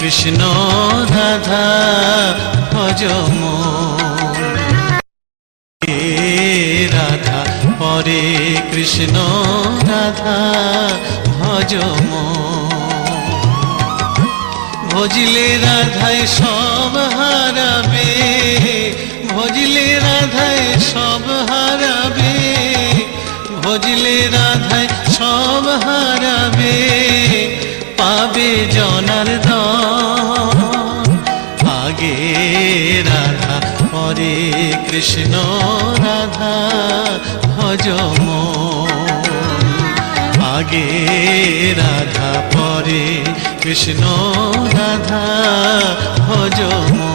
কৃষ্ণ রাধা, ভজম। রাধা পরে কৃষ্ণ রাধা, ভজম। ভজলে রাধায় সব হারাবে, ভজলে রাধায় সব হারাবে, ভজলে রাধায় সব হারাবে। পাবে জনার আগে রাধা পরে কৃষ্ণ রাধা হজম আগে রাধা পরে কৃষ্ণ রাধা ভজম।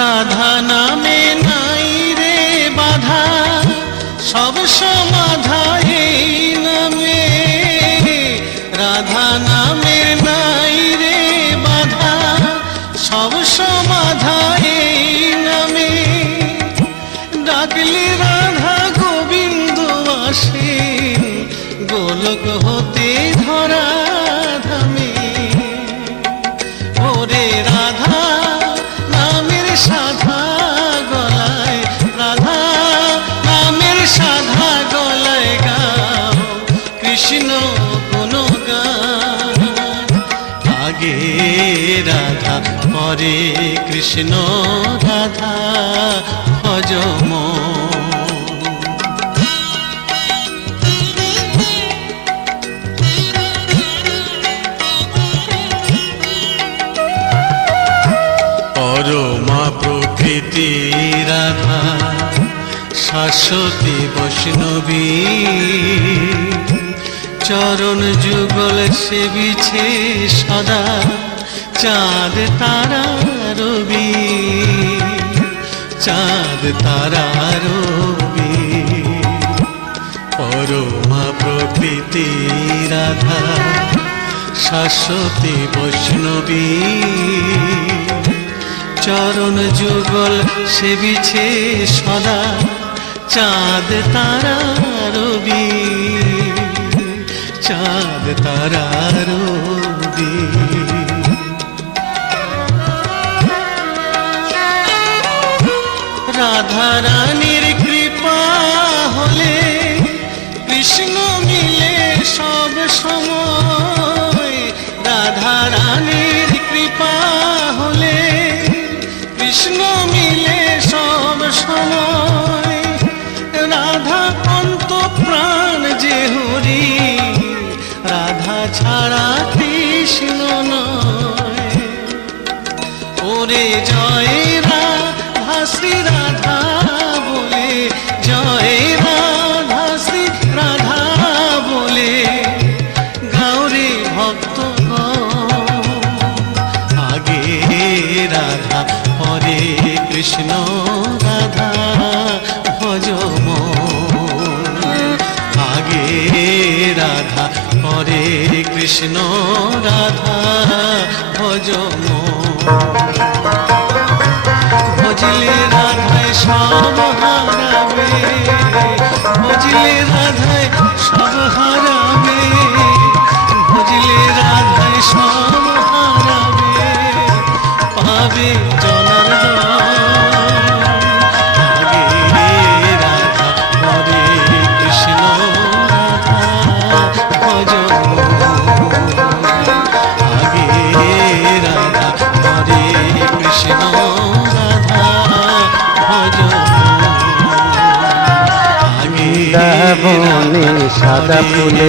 রাধা নামে নাই রে বাধা সব সমাধা এই নামে। রাধা পরে কৃষ্ণ রাধা ভজম। পরমা প্রকৃতি রাধা শাশ্বতী বৈষ্ণবী চরণ যুগল সেবিছে সদা। চাঁদ তারা রবি, চাঁদ তারা রবি। পরমা প্রকৃতি রাধা, শাশ্বতী বৈষ্ণবী। চরণ যুগল সেবিছে সদা, চাঁদ তারা রবি, চাঁদ তারা রবি। রাধা রানীর কৃপা হলে কৃষ্ণ মিলে সব সময়। রাধা রানীর কৃপা হলে কৃষ্ণ মিলে সব সময়। রাধা অন্ত প্রাণ যে হরি, রাধা ছাড়া কৃষ্ণ রাধা ভজম আগে রাধা পরে কৃষ্ণ রাধা ভজম সাদা ফুলে